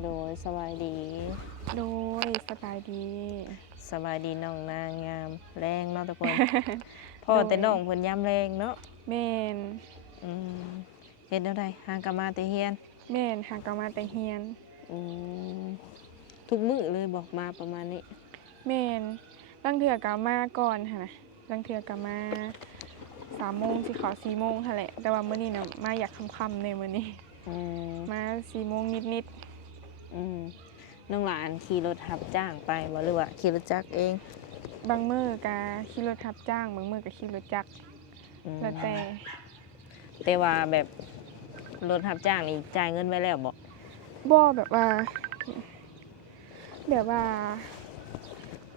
โดยสบายดีโดยสบายดี สบายดีน้องนางงามแรงเนาะทุกคน พ่อโดแต่ยน้องเพิ่นยามแรงเนาะแม่นอืมเฮ็ดแนวใดหางกะมาแต่เฮียนแม่นหากนมาแต่เฮียนอืมทุกมื้อเลยบอกมาประมาณนี้แม่นลางเทื่อก็มาก่อนหั้นน่ะลางเทื่อก็มา3โมงสิเข้า4โมงหั้นแหละแต่ว่ามื้อนี้น่ะมาอยากค่ำๆเลยมื้อนี้ อืม มา4โมงนิดอืมน้องหลานขี่รถรับจ้างไปบ่หรือว่าขี่รถจักรเองๆบางมื้อก็ขี่รถรับจ้างบางมื้อก็ขี่รถจักรอืมแล้วแต่แต่ว่าแบบรถรับจ้างนี่จ่ายเงินไว้แล้วบ่บ่แบบว่า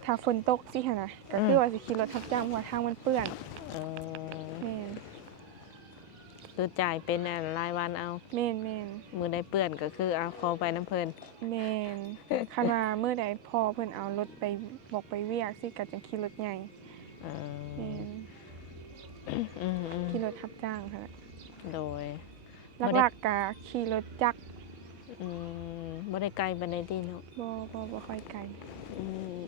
ถ้าฝนตกสิหั้นน่ะก็คือว่าสิขี่รถรับจ้างเพราะว่าทางมันเปื้อนอืมแม่นคือจ่ายเป็นอันรายวันเอา แม่น มือได้เปื้อนก็คือเอาคอไปน้ำเพลินแม่นคันว่ามื้อใดพ่อเพิ่นเอารถไปบอกไปเวียกสิก็จังขี่รถใหญ่อืแม่มนอืมอืมขี่รถรับจ้างค่ะโดยหลักๆก็ขี่รถจักรอืบ่ได้ไกลปานใดติเนาะบ่ค่อยไกลอืม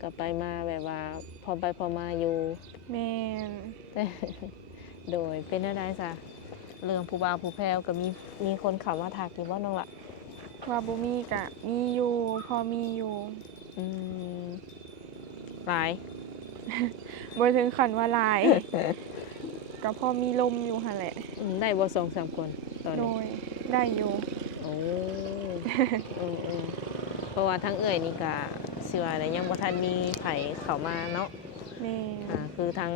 ก็ไปมาแบบว่าพอไปพอมาอยู่ แม่น โดยเป็นจั่งใดซะเรื่องผู้บ่าวผู้แพรวก็มีคนเข้ามาทักอยู่บ่น้องล่ะว่าบ่มีก็มีอยู่พอมีอยู่ อืมหลาย บ่ถึงขั้นว่าหลายก็พอมีลมอยู่หั่นแหละได้บ่2-3คนตอนโดนี้ยได้อยู่ โอ้เพราะว่าทั้งเอ่ยนี่ก็สิว่าได้ยังบ่ทันมีไผเข้ามาเนาะ แม่นคือทั้ง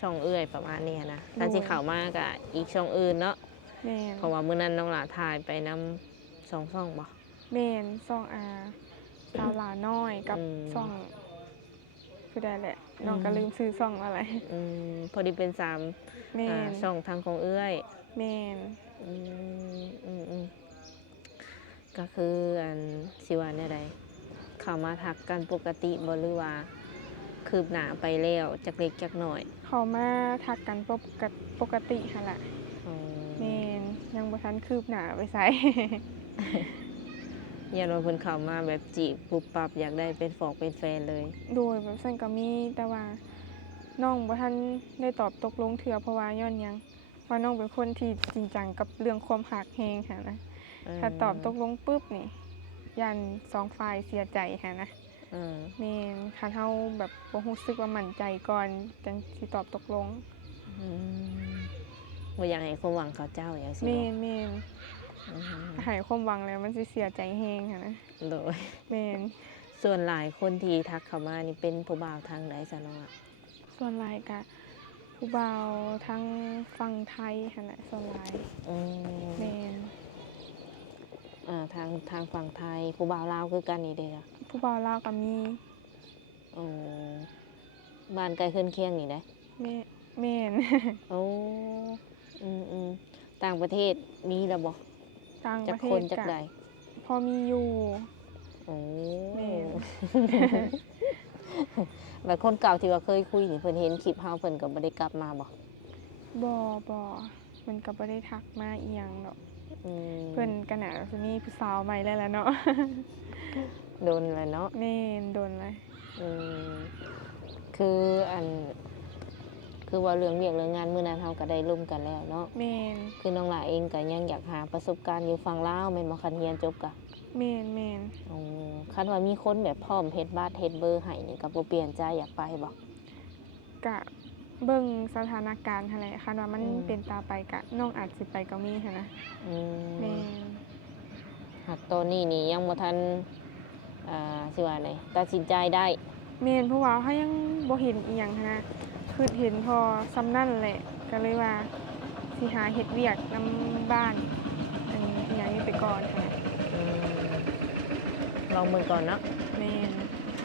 ช่องเอื้อยประมาณนี้นะถ้าโดยสิเข้ามากับอีกช่องอื่นเนาะแม่นเพราะว่ามื้อนั้นน้องหลาถ่ายไปนำ2ช่องบ่แม่นซ่องสาวหลาน้อยกับอืมซ่องผู้ใดแหละน้องอืม ก็ลืมชื่อซ่องอะไร พอดีเป็นแม่นช่องทางของเอื้อยแม่นอืมก็คืออันสิว่าแนวใดเข้ามาทักกันปกติบ่หรือว่าคืบหน้าไปแล้วจักเล็กจักน้อย เขามาทักกันปกติหั่นล่ะอ๋อ แม่นยังบ่ทันคืบหน้าไปไส ยันว่าเพิ่นเข้ามาแบบจีบปุบปับอยากได้เป็นฟอกเป็นแฟนเลย โดยแบบซั่นก็มีแต่ว่าน้องบ่ทันได้ตอบตกลงเทื่อเพราะว่าย้อนหยังว่าน้องเป็นคนที่จริงจังกับเรื่องความรักแฮงหั้นนะถ้าตอบตกลงปึ๊บนี่ย้าน2ฝ่ายเสียใจหั้นนะเออแม่นคันเฮาแบบบ่รู้สึกว่ามั่นใจก่อนจังสิตอบตกลงอืมบ่อยากให้ความหวังเขาเจ้าอย่างสิแม่บ่นอืมถ้าให้ความหวังแล้วมันสิเสียใจแฮงหั้นนะโดย แม่น ส่วนหลายคนที่ทักเข้ามานี่เป็นผู้บ่าวทางใดซะเนาะอะส่วนหลายก็ผู้บ่าวทั้งฝั่งไทยหั่นแหละส่วนหลายอืแม่มนทางฝั่งไทยผู้บ่าวลาวคือกันนี่เด้อผู้บ่าวลาวก็มี อ๋อบ้านใกล้เรือนเคียงนี่เด้แม่แม่น โอ้อืมต่างประเทศมีแล้วบ่ต่างปจักระเทคนศก็จักใดพอมีอยู่โอ้ แม่น แบบคนเก่าที่ว่าเคยคุยนี่เพิ่นเห็นคลิปเฮาเพิ่นก็บ่ได้กลับมาบ่บ่มันก็บ่ได้ทักมาอีหยังดอกอืมเพิ่นก็น่าสิมีผู้สาวใหม่แล้วล่ะเนาะ โดนแล้วเนาะ แม่นโดนเลย อืมคืออันคือว่าเรื่องเวียกเรื่องงานมื้อนั้นเฮาก็ได้ร่วมกันแล้วเนาะแม่นคือน้องหลาเองก็ยังอยากหาประสบการณ์อยู่ฝั่งลาวแม่นบ่คันเรียนจบกะแม่นอ๋อคันว่ามีคนแบบพร้อมเฮ็ดบาตรเฮ็ดเบอร์ให้นี่ก็บ่เปลี่ยนใจอยากไปบ่ ก็เบิ่งสถานการณ์หั่นแหละคันว่ามันเป็นตาไปก็น้องอาจสิไปก็มีหันนะอืแม่มน หากตอนนี้นี่ยังบ่ทันสิว่าไดตัดสินใจได้แม่นเพราะว่าเขายังบ่เห็นอีหยังหั้นนะคือเห็นพอส่ำนั่นแหละก็เลยว่าสิหาเฮ็ดเวียกนำบ้านอันอีหยังนี้ไปก่อนค่ะอืมลองเบิ่งก่อนเนาะ แม่น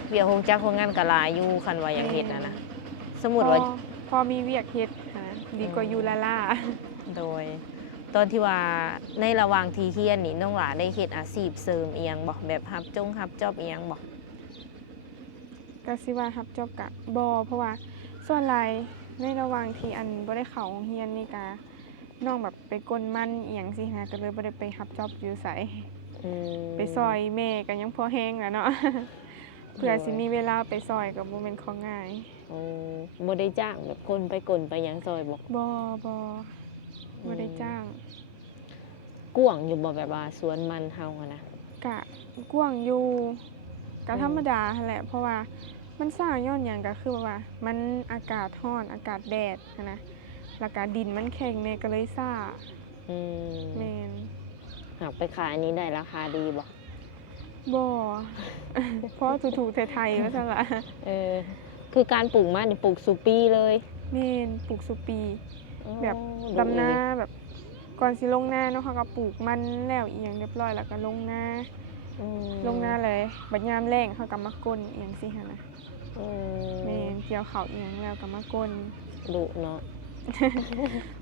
เวียกโรงจักรโรงงานก็หลายอยู่คันว่าอยากเฮ็ดนะสมมุพอติว่า พอมีเวียกเฮ็ดค่ะดีกว่าอยู่ละล่า โดยตอนที่ว่าในระหว่างที่เรียนนี่น้องหลาได้เฮ็ดอาชีพเสริมอีหยังบ่แบบรับจ็อบอีหยังบ่ก็สิว่ารับจบก็บ่เพราะว่าส่วนหลายในระหว่างที่อันบ่ได้เข้าโรงเรียนนี่ก็ น้องแบบไปกลมันอีหยังสินะก็เลยบ่ได้ไปรับจ็อบอยู่ไส อืม ไปซอยแม่ก็ยังพอแห้งแหล้วเนาะ เพื่อสิมีเวลาไปซอยก็บ่แม่นของง่าย โอ้บ่ได้จ้างแบบคนไปกลไปหยังซอยบ่ บ่บ่ได้จ้าง กว้างอยู่บ่แบบว่าสวนมันเฮาอะนะ กะกว้างอยู่ก็ อืม ธรรมดาหั่นแหละ เพราะว่ามันสร้างย้อนหยังก็คือว่า มันอากาศร้อนอากาศแดดหั้นนะแล้วก็ดินมันแข็งแน่ก็เลยซ่า อืม แม่น หากไปขายนี้ได้ราคาดีบ่ บ่ เพราะถูกๆไทยๆว่าซั่นล่ะ เออคือการปลูกมันนี่ปลูกสู่ปีเลย แม่นปลูกซุปี แบบ อ๋อ ดำนา อีหลี แบบก่อนสิลงนาเนาะเขาก็ปลูกมันแล้วอีหยังเรียบร้อยแล้วก็ลงนา อืม ลงนาเลยบัดยามแล้งเขาก็มากลอีหยังสิหั่นนะ อื แม่นเกี่ยวข้าวอีหยังแล้วก็มากล ดุเนาะ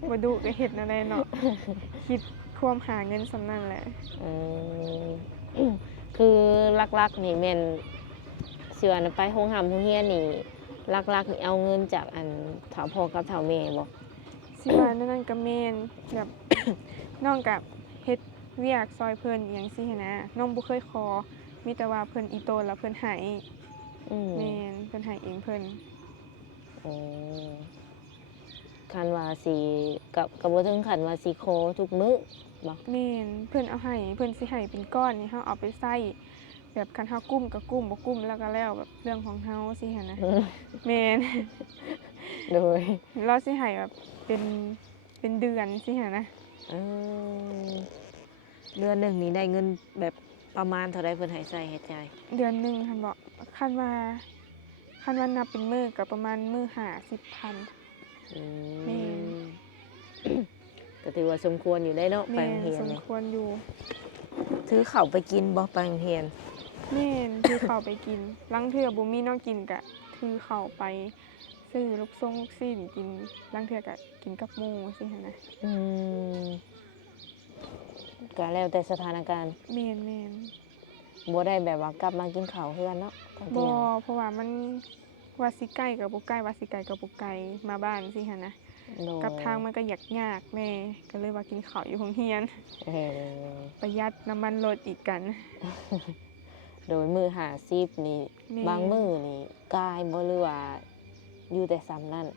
บ่ดุก็เฮ็ดนั่นแหละเนาะ คิดความหาเงินส่ำนั้นแหละ อืม คือลักๆนี่แม่นสิว่าน่ะไปโรงหำโรงเรียนนี่ลักๆนี่เอาเงินจากอันเฒ่าพ่อกับเฒ่าแม่บ่ สิว่าแนวนั้นก็แม่นแบบ น้องก็เฮ็ดเวียกซอยเพิ่นอีหยังสิหั้นนะน้องบ่เคยขอ มีแต่ว่าเพิ่นอีโตนแล้วเพิ่นให้ อืม แม่นเพิ่นให้เองเพิ่น อ๋อคันว่าสิก็บ่ถึงขั้นว่าสิขอทุกมื้อบ่ แม่นเพิ่นเอาให้เพิ่นสิให้เป็นก้อนนี่เฮาเอาไปใช้แบบคันเฮากุ้มก็กุ้มบ่กุ้มแล้วก็แล้วแบบเรื่องของเฮาสิหั้นนะ อืม แม่น โดย เราสิให้แบบเป็นเดือนสิหั้นนะ เออเดือนหนึงนี่ได้เงินแบบประมาณเท่าใดเพิ่นให้ใช้เฮ็ดจ่าย เดือนหนึงหั่นบ่คันว่านับเป็นมื้อก็ประมาณมื้อ50,000 อื แม่น ม ก็ถือว่าสมควรอยู่ได้เนาะไป แม่ โรง น เรียน สม นี่ ควรอยู่ ถือข้าวไปกินบ่ไปโรงเรียน แม่นถือข้าวไปกินลางเทื่อบ่มีแนวกินก็ถือข้าวไปซื้อลูกชิ้นกินลางเทื่อก็กินกับหมู่สิหั้นนะ อืมก็แล้วแต่สถานการณ์ แม่น บ่ได้แบบว่ากลับมากินข้าวเฮือนเนาะตอน ๆ เที่ บ่ ยง เพราะว่ามันว่าสิใกล้ก็บ่ใกล้ว่าสิไกลก็บ่ไกลมาบ้านสิหั้นนะ โดย กับทางมันก็ยากแน่ก็เลยว่ากินข้าวอยู่โรงเรียน เออ ประหยัดน้ำมันรถอีกกัน โดยมื้อ50นี่ แม่น บางมื้อนี่กายบ่หรือว่าอยู่แต่ซ้ำนั้น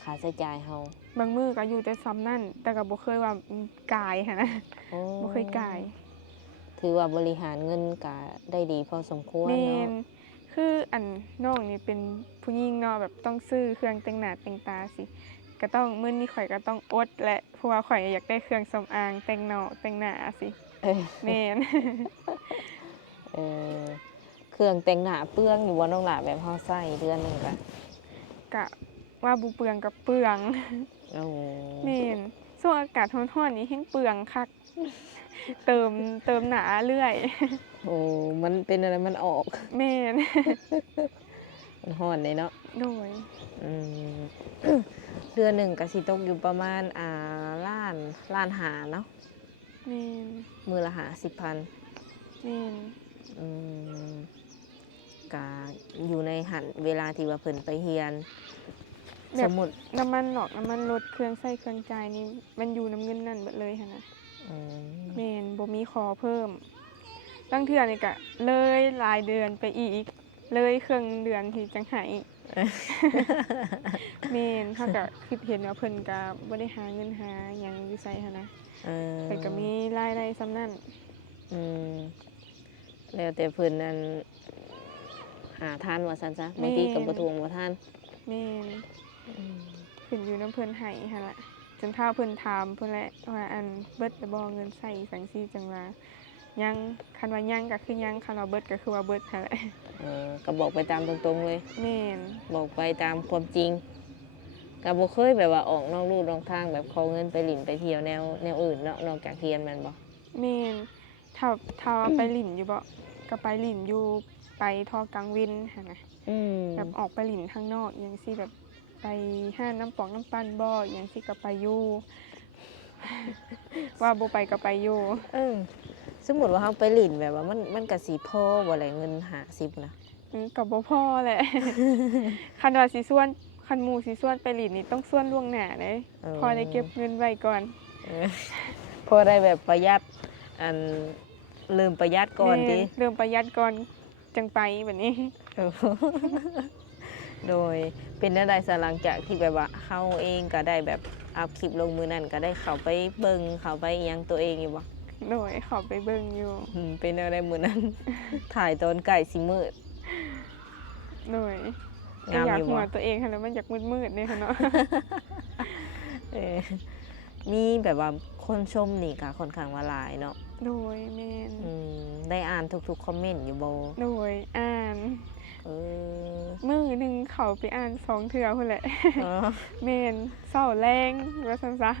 ค่าใช้จ่ายเฮา บางมื้อก็อยู่แต่ซ้ำนั่นแต่ก็บ่เคยว่ากายหั้นนะ โอ้ บ่เคยกาย ถือว่าบริหารเงินก็ได้ดีพอสมควร แม่ เนาะ นคืออันน้องนี่เป็นผู้หญิงเนาะแบบต้องซื้อเครื่องแต่งหน้าแต่งตาสิก็ต้องมื้อนี้ข่อยก็ต้องอดแหละเพราะว่าข่อยอยากได้เครื่องสำอางแต่งหน้าสิ เออ แม่น เออเครื่องแต่งหน้าเปลืองอยู่บ่น้องหล่ะแบบเฮาใช้เดือนหนึงก็ กะว่าบ่เปลืองก็เปลือง โอ้ แม่นช่วงอากาศร้อนๆนี่แฮ่งเปลืองคัก เติมหนาเรื่อย โอ้มันเป็นอะไรมันออก แม่น มันร้อนเลยเนาะ โดย อืม เดือนหนึ่งก็สิตกอยู่ประมาณล้านหาเนาะ แม่น มื้อละ50,000 แม่น อืมก็อยู่ในหันเวลาที่ว่าเพิ่นไปเรียน สมมุติ น้ำมันหลอกน้ำมันรถเครื่องใช้เครื่องจ่ายนี่มันอยู่น้ำเงินนั่นเบิดเลยหั่นน่ะ อืม แม่นบ่มีขอเพิ่มลางเทื่อนี่ก็เลยรายเดือนไปอีก เลยครึ่งเดือนที่จังให้แม่นเขาก็คิดเห็นว่าเพิ่นก็บ่ได้หาเงินหาหยังอยู่ไสหันนะ เออ เพิ่นก็มีรายได้ส่ำนั้น อืมแล้วแต่เพิ่นนั่นหาทานว่าซั่นซะบางทีก็บ่ทวงบ่ทาน แม่น อืม ขึ้นอยู่นำเพิ่นให้หั่นล่ะจนถ้าเพิ่นถามเพิ่นแหละว่าอันเบิดแล้วบ่เงินใช้จังซี่จังว่ายังคันว่ายังก็คือยังคันว่าเบิดก็คือว่าเบิดหั่นแหละ ก็บอกไปตามตรงๆเลย แม่น บอกไปตามความจริงก็บ่เคยแบบว่าออกนอกลู่นอกทางแบบขอเงินไปหลินไปเที่ยวแนวอื่นเนาะนอกจากเรียนแม่นบ่ แม่นถ้าว่าไปหลินอยู่บ่ก็ไปหลินอยู่ไปทอกลางวินหั่นน่ะ อืม แบบออกไปหลินข้างนอกอหย่างซี่แบบไปห้านน้ำปองน้ำปั้นบ่อหย่างซี่ก็ไปอยู่ ว่าบ่ไปก็ไปอยู่ เออสมมุติว่าเฮาไปหลินแบบว่ามันก็สิพอบ่แหละเงิน50นะ ก็บ่พอแหละ คันว่าสิส่วน คันหมู่สิส่วนไปหลินนี่ต้องส่วนล่วงหน้าเด้พอได้เก็บเงินไว้ก่อน เออพอได้แบบประหยัดอันลืมประหยัดก่อนติ แม่เริ่มประหยัดก่อนจังไปแบบนี้ เออ โดยเป็นแนวใดซะหลังจากที่แบบว่าเฮาเองก็ได้แบบอัพคลิปลงมือนั่นก็ได้เข้าไปเบิ่งเข้าไปอิหยังตัวเองอยู่บ่ โดยเขาไปเบิ่งอยู่ เป็นแนวใดมื้อนั้น ถ่ายตอนใกล้สิมืด โดย งาม อยาก อยู่ หั บ่ วตัวเองค่ะแล้วมันอยากมืดๆเนี่ยค่ะเนาะ เออมีแบบว่าคนชมนี่ก็ค่อนข้างว่าหลายเนาะ โดยแม่น ได้อ่านทุกๆคอมเมนต์อยู่บ่ โดยอ่าน เออ มื้อหนึงเขาไปอ่าน2เทื่อพุ่นแหละ อ๋อ แม่นเช้าแรงว่าซั่นซะ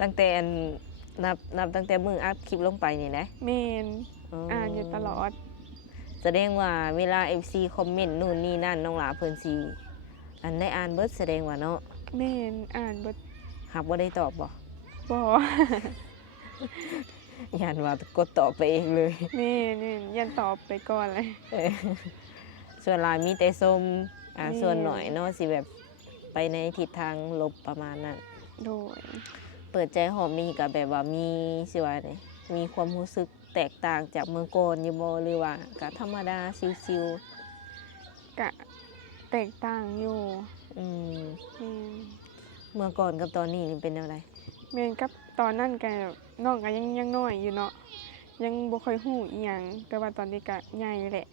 ตั้งแต่อันนับตั้งแต่มืออัพคลิปลงไปนี่นะ แม่นอ่านอยู่ตลอด แสดงว่าเวลา FC คอมเมนต์นู่นนี่นั่นน้องหลาเพิ่นสิอันได้อ่านเบิดแสดงว่าเนาะ แม่นอ่านบ่ หักบ่ได้ตอบบ่ บ่ ยันว่ากดตอบไปเองเลย แม่นยันตอบไปก่อนเลย เออส่วนหลายมีแต่ชมแม่น ส่วนหน่อยเนาะสิแบบไปในทิศทางลบประมาณนั้น โดย เปิดใจหอมนี่ก็แบบว่ามีสิว่าไดมีความรู้สึกแตกต่างจากเมื่อก่อนอยู่บ่หรือว่าก็ธรรมดาชิว กะแตกต่างอยู่ ๆอืม แม่น เมื่อก่อนกับตอนนี้นี่เป็นแนวใด แม่นกับตอนนั้นก็น้องก็ยังน้อยอยู่เนาะยังบ่ค่อยฮู้อีหยังแต่ว่าตอนนี้ก็ใหญ่แหละ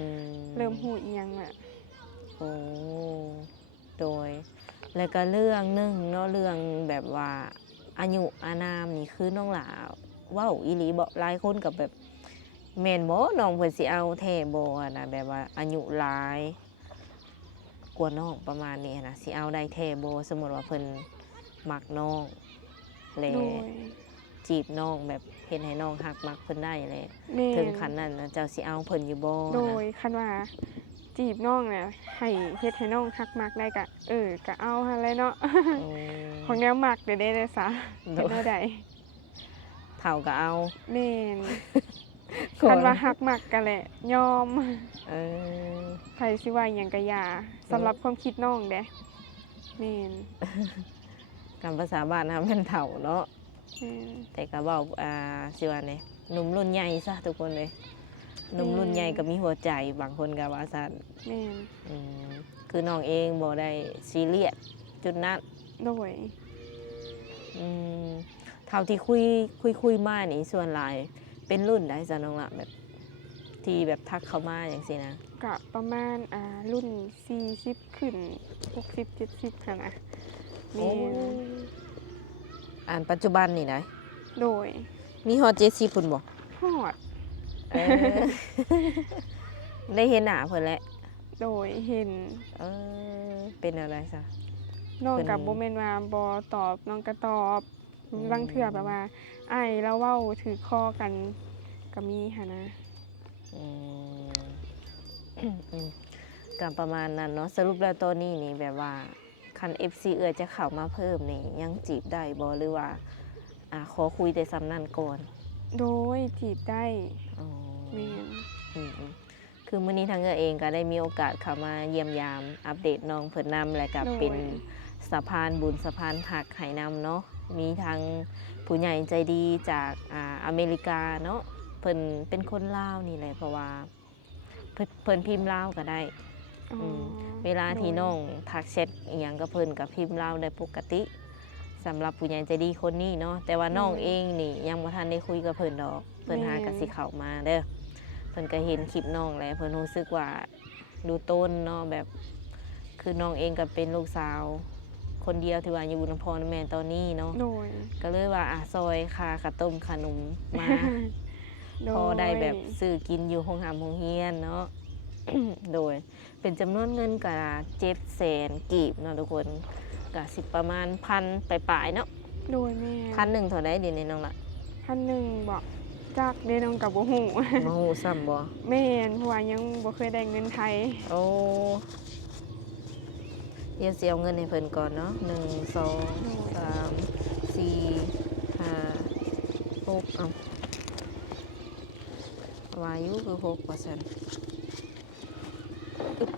อืม เริ่มฮู้อีหยังแล้ว โอ้โดย แล้วก็เรื่องหนึงเนาะเรื่องแบบว่าอายุอานามนี่คือน้องหลาเว้าอีหลีบ่หลายคนก็แบบแม่นบ่น้องเพิ่นสิเอาแท้บ่อะนะแบบว่าอายุหลายกว่าน้องประมาณนี้นะสิเอาได้แท้บ่สมมุติว่าเพิ่นมักน้องแล โดย จีบน้องแบบเฮ็ดให้น้องฮักมักเพิ่นได้แล แม่ ถึง น ขั้นนั้นนะเจ้าสิเอาเพิ่นอยู่บ่ โด นะ ยคันว่าจีบน้องน่ะให้เฮ็ดให้น้องฮักมักได้ก็ก็เอาหั่นแหละเนาะ อืม ของแนวมักเด้เด้ซะ โด เป็น ย แนวใด เท่าก็เอา แม่นคันว่าฮักมักก็แหละยอม เออ ไผสิว่าหยังก็อย่าสำหรับความคิดน้องเด้แม่น กำภาษาบ้านนะเป็นเถ่าเนาะ แม่น แต่ก็บอกสิว่าเนี่ยหนุ่มรุ่นใหญ่ซะทุกคนเลยหนุ่มรุ่นใหญ่ก็มีหัวใจบางคนก็ว่าซั่น แม่น อืมคือน้องเองบ่ได้ซีเรียสจุดนั้น โดย อืมเท่าที่คุยมานี่ส่วนหลายเป็นรุ่นได้ซะน้องละแบบที่แบบทักเข้ามาอย่างซี่นะ ก็ประมาณรุ่น40ขึ้น60 70ค่ะนะแม่น อ่านปัจจุบันนี่นะ โดย มีฮอด70พุ่นบ่ ฮอด เออ ได้เห็นหน้าเพิ่นแล้ว โดยเห็น เออเป็นอะไรซะ น้อง เพิ่น กับบ่แม่นว่าบ่ตอบน้องก็ตอบ อืม บางเทื่อแบบว่าอ้ายเราเว้าถือคอกันก็มีหั่นนะ อืม อืมก็ประมาณนั้นเนาะสรุปแล้วตัวนี้นี่แบบว่าคัน FC เอื้อจะเข้ามาเพิ่มนี่ยังจีบได้บ่หรือว่าขอคุยแต่ซ้ำนั่นก่อน โดยจีบได้ อ๋อ แม่น อืมคือมื้อนี้ทางเอื้อเองก็ได้มีโอกาสเข้ามาเยี่ยมยามอัปเดตน้องเพิ่นนำและก็เป็นสะพานบุญสะพานหักให้นำเนาะมีทางผู้ใหญ่ใจดีจากอเมริกาเนาะเพิ่นเป็นคนลาวนี่แหละเพราะว่าเพิ่นพิมพ์ลาวก็ได้ อ๋อ ม เวลาที่น้องทักแชทอหย่างกับเพิ่นกับพิมพ์ลาวได้ปกติสำหรับผู้ใหญ่ใจดีคนนี้เนาะแต่ว่าน้องเองนี่ยังบ่ทันได้คุยกับเพิ่นดอกเพิ่นหากสิเข้ามาเด้อเพิ่นก็เห็นคลิปน้องแล้วเพิ่นรู้สึกว่าดูต้นเนาะแบบคือน้องเองก็เป็นลูกสาว คนเดียวที่ว่าอยู่นำพ่อนำแม่ตอนนี้เนาะ โดย ก็เลยว่าซอยค่าข้าวต้มขนมมา โดย พอได้แบบซื้อกินอยู่โรงหามโรงเรียนเนาะ โดยเป็นจำนวนเงินกะ700,000กีบเนาะทุกคนกะสิประมาณ1,000ปลายๆเนาะ โดยแม่ 1,100เท่าใดเดี๋ยวนี้น้องละ 1,000บอกจักเด้น้องก็บ่ฮู้ มาฮู้ซ้ำบ่ แม่นเพราะว่ายังบ่เคยได้เงินไทย โอ้เดี๋ยวสิเอาเงินให้เพิ่นก่อนเนาะ1 2 3 4 5 6เอาว่าอยู่คือ6ว่าซั่นอึ๊บ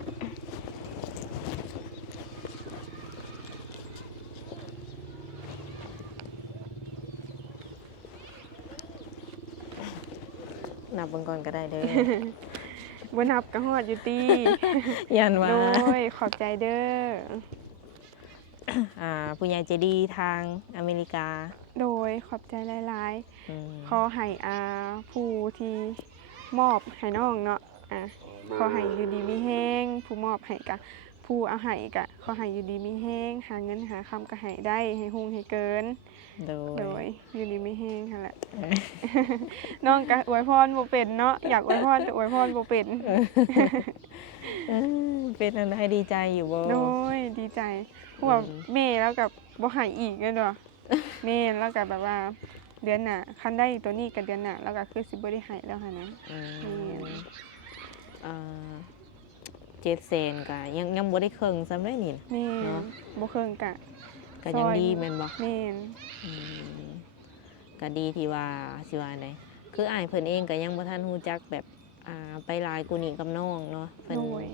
นับเบิ่งก่อนก็ได้เด้อ บ่นับก็ฮอดอยู่ติ ยันว่า โดยขอบใจเด้อ ผู้ใหญ่ใจดีทางอเมริกา โดยขอบใจหลาย อืม ๆ ขอให้ผู้ที่มอบให้น้องเนาะขอให้อยู่ดีมีแฮงผู้มอบให้กะผู้เอาให้กะขอให้อยู่ดีมีแฮงหาเงินหาคำก็ให้ได้ให้ฮุงให้เกิน โด โด ย ยอยู่ดีมีแฮงหั่นแหละ เออ น้องก็อวยพรบ่เป็นเนาะอยากอวยพรแต่อวยพรบ่เป็น เป็นอะไรดีใจอยู่บ่ โดยดีใจเพราะว่า อืม แม่แล้วกับบ่ให้อีกเลยเนาะ แม่แล้วก็แบบว่าเดือนหน้าคันได้ตัวนี้ก็เดือนหน้าแล้วก็คือสิบ่ได้ให้แล้วหั่นนะ อืม แม่น 700,000ก็ยังบ่ได้ครึ่งซ้ำได้นี่ แม่น เนาะ บ่เคิงกะ ก็ยัง ซอย ดีแม่นบ่ แม่น อืมก็ดีที่ว่าสิว่าไดคืออ้ายเพิ่นเองก็ยังบ่ทันฮู้จักแบบไปหลายกูนี่กับน้องเนาะเพิ่น โดย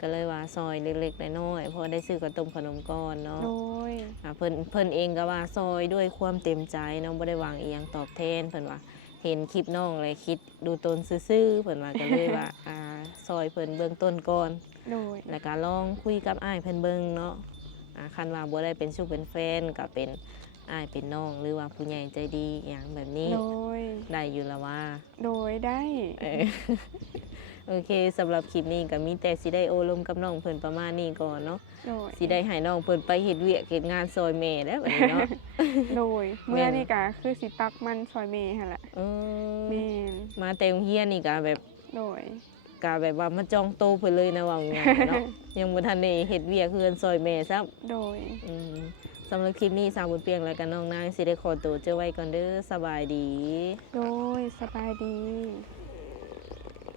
ก็เลยว่าซอยเล็กๆน้อยๆพอได้ซื้อขนมขนมก่อนเนาะ โดย เพิ่นเองก็ว่าซอยด้วยความเต็มใจเนาะบ่ได้หวังอีหยังตอบแทนเพิ่นว่าเห็นคลิปน้องเลยคิดดูตนซื่อๆเพิ่นว่าก็เลยว่า ซอยเพิ่นเบื้องต้นก่อน โดย แล้วก็ลองคุยกับอ้ายเพิ่นเบิ่งเนาะคันว่าบ่ได้เป็นชู้เป็นแฟนก็เป็นอ้ายเป็นน้องหรือว่าผู้ใหญ่ใจดีอหย่างแบบนี้ โดย ได้อยู่แล้วว่า โดยได้ เออ โอเคสำหรับคลิปนี้ก็มีแต่สิได้โอลมกับน้องเพิ่นประมาณนี้ก่อนเนาะ โดย สิได้ให้น้องเพิ่นไปเฮ็ดเวียกเฮ็ดงานซอยแม่แล้วบัดนี้เนาะ โดยเมื่อนี่ก็คือสิตักมันซอยแม่หั่นแหละ เออ แม่น มาแต่โรงเรียนนี่ก็แบบ โดย ว่ามาจองโตะเพิ่นเลยนะว่าง่ายๆเนาะ ยังบ่ทันได้เฮ็ดเวียกเฮือนซอยแม่ซ้ำ โดย สำหรับคลิปนี้สาวบุญเปียงและกันน้องนางสิได้ขอตัวเจอไว้ก่อนเด้อสบายดี โดยสบายดี